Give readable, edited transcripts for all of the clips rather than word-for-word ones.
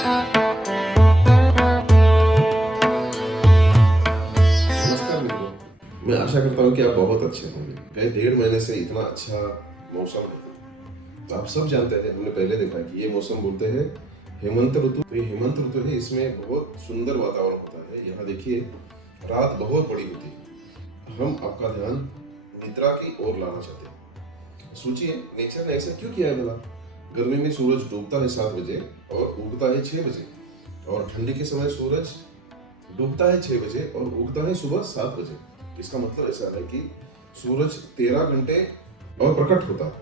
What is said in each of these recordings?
नमस्कार मित्रों, मैं आशा करता हूँ कि आप बहुत अच्छे होंगे। कई 1.5 महीने से इतना अच्छा मौसम है, तो आप सब जानते हैं, हमने पहले देखा कि ये मौसम बोलते हैं हेमंत ऋतु। तो ये हेमंत ऋतु है, इसमें बहुत सुंदर वातावरण होता है। यहाँ देखिए, रात बहुत बड़ी होती है। हम आपका ध्यान निद्रा की ओर लाना चाहते हैं। सोचिए, नेचर ने ऐसा क्यों किया है भला? गर्मी में सूरज डूबता है 7 बजे और उगता है 6 बजे, और ठंडी के समय सूरज डूबता है 6 बजे और उगता है सुबह 7 बजे। इसका मतलब ऐसा है कि सूरज 13 घंटे और प्रकट होता है।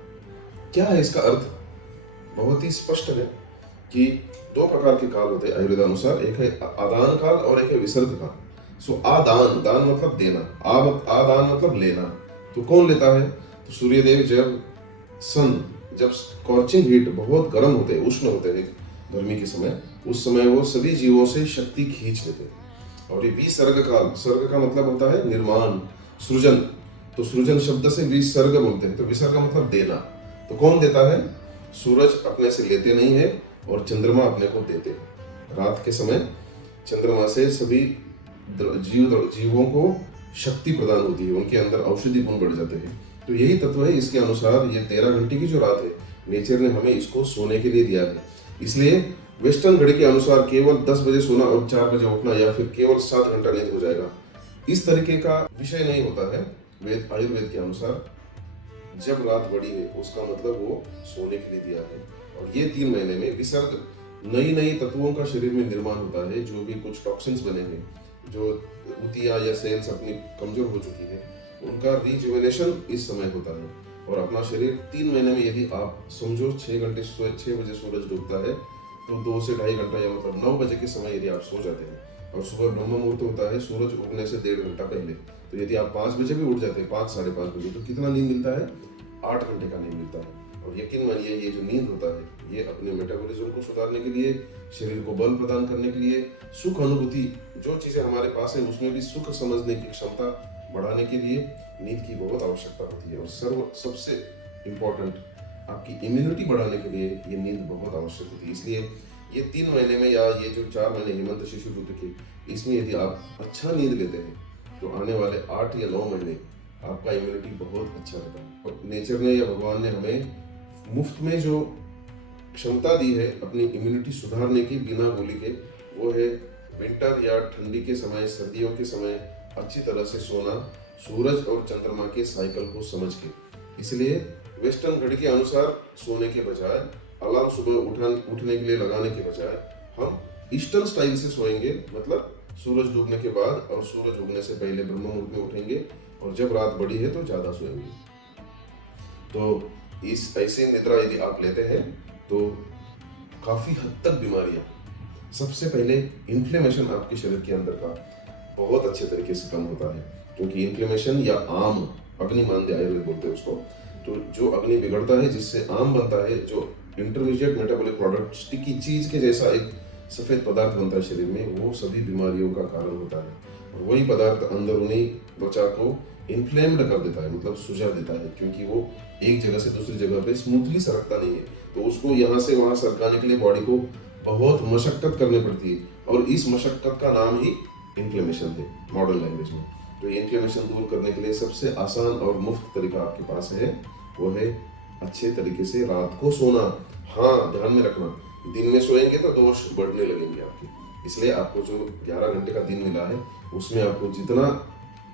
क्या है इसका अर्थ? बहुत ही स्पष्ट है कि 2 प्रकार के काल होते हैं आयुर्वेद अनुसार। एक है आदान काल और एक है विसर्ग काल। सो आदान, दान मतलब देना, आदान मतलब लेना। तो कौन लेता है? तो सूर्यदेव जब स्कॉर्चिंग हीट, बहुत गर्म होते हैं, उष्ण होते हैं गर्मी के समय, उस समय वो सभी जीवों से शक्ति खींच लेते हैं। और ये विसर्ग काल, सर्ग का मतलब होता है निर्माण, सृजन। तो सृजन शब्द से विसर्ग बोलते हैं। तो विसर्ग मतलब देना। तो कौन देता है? सूरज अपने से लेते नहीं है और चंद्रमा अपने को देते हैं। रात के समय चंद्रमा से सभी जीवों को शक्ति प्रदान होती है, उनके अंदर औषधि गुण बढ़ जाते हैं। तो यही तत्व है। इसके अनुसार ये 13 घंटे की जो रात है, नेचर ने हमें इसको सोने के लिए दिया है। इसलिए वेस्टर्न घड़ी के अनुसार केवल 10 बजे सोना और 4 बजे उठना, या फिर केवल 7 घंटा नींद हो जाएगा, इस तरीके का विषय नहीं होता है। आयुर्वेद के अनुसार जब रात बड़ी है, उसका मतलब वो सोने के लिए दिया है। और ये 3 महीने में विसर्ग, नई नई तत्वों का शरीर में निर्माण होता है। जो भी कुछ टॉक्सिन्स बने हैं, जो ऊतियाँ या सेल्स अपनी कमजोर हो चुकी है, उनका रिजुवेनेशन इस समय होता है। और अपना शरीर 3 महीने में, यदि आप समझो 6 बजे सूरज डूबता है, तो 2 से 2.5 घंटा, या मतलब 9 बजे के समय यदि आप सो जाते हैं, और सुबह ब्रह्म मुहूर्त होता है सूरज उगने से 1.5 घंटा पहले, तो यदि आप 5 बजे भी उठ जाते हैं, 5 साढ़े 5 बजे, तो कितना नींद मिलता है? 8 घंटे का नींद मिलता है। और यकीन मानिए, ये जो नींद होता है, ये अपने मेटाबॉलिज्म को सुधारने के लिए, शरीर को बल प्रदान करने के लिए, सुख अनुभूति, जो चीजें हमारे पास है उसमें भी सुख समझने की क्षमता बढ़ाने के लिए नींद की बहुत आवश्यकता होती है। और सबसे इम्पोर्टेंट, आपकी इम्यूनिटी बढ़ाने के लिए ये नींद बहुत आवश्यक होती है। इसलिए ये 3 महीने में, या ये जो 4 महीने हेमंत शिशु ऋतु के, इसमें यदि आप अच्छा नींद लेते हैं, तो आने वाले 8 या 9 महीने आपका इम्यूनिटी बहुत अच्छा रहता है। और नेचर ने या भगवान ने हमें मुफ्त में जो क्षमता दी है अपनी इम्यूनिटी सुधारने की बिना गोली के, वो है विंटर या ठंडी के समय, सर्दियों के समय अच्छी तरह से सोना, सूरज और चंद्रमा के साइकिल को समझ के। इसलिए वेस्टर्न घड़ी के अनुसार सोने के बजाय, अलार्म सुबह उठने के लिए लगाने के बजाय, हम ईस्टर्न स्टाइल से सोएंगे। मतलब सूरज डूबने के बाद और सूरज उगने से पहले ब्रह्म मुहूर्त में उठेंगे, और जब रात बड़ी है तो ज्यादा सोएंगे। तो इस ऐसे निद्रा यदि आप लेते हैं, तो काफी हद तक बीमारियां, सबसे पहले इन्फ्लेमेशन आपके शरीर के अंदर का बहुत अच्छे तरीके से कम होता है। क्योंकि इन्फ्लेमेशन या आम, अग्नि मांद्य आयुर्वेद बोलते हैं उसको, तो जो अग्नि बिगड़ता है, जिससे आम बनता है, जो इंटरमीडिएट मेटाबॉलिक प्रोडक्ट, स्टिकी चीज के जैसा एक सफेद पदार्थ बनता है शरीर में, वो सभी बीमारियों का कारण होता है। और वही पदार्थ अंदरूनी त्वचा को इन्फ्लेम्ड कर देता है, मतलब सुझा देता है, क्योंकि वो एक जगह से दूसरी जगह पे स्मूथली सरकता नहीं है। तो उसको यहाँ से वहाँ सरकाने के लिए बॉडी को बहुत मशक्कत करनी पड़ती है, और इस मशक्कत का नाम ही इन्फ्लेमेशन है मॉडर्न लैंग्वेज में। तो ये इन्फ्लेमेशन दूर करने के लिए सबसे आसान और मुफ्त तरीका आपके पास है, वो है अच्छे तरीके से रात को सोना। हाँ, ध्यान में रखना, दिन में सोएंगे तो दोष बढ़ने लगेंगे आपके। इसलिए आपको जो 11 घंटे का दिन मिला है, उसमें आपको जितना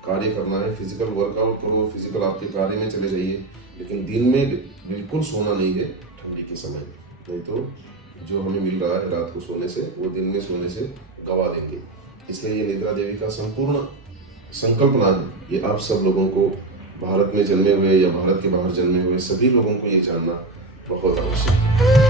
कार्य करना है, फिजिकल वर्कआउट करो, फिजिकल आपके कार्य में चले जाइए, लेकिन दिन में बिल्कुल सोना नहीं है ठंडी के समय। नहीं तो जो हमें मिल रहा है रात को सोने से, वो दिन में सोने से गवा देंगे। इसलिए ये निद्रा देवी का संपूर्ण संकल्पना है। ये आप सब लोगों को, भारत में जन्मे हुए या भारत के बाहर जन्मे हुए सभी लोगों को ये जानना बहुत आवश्यक है।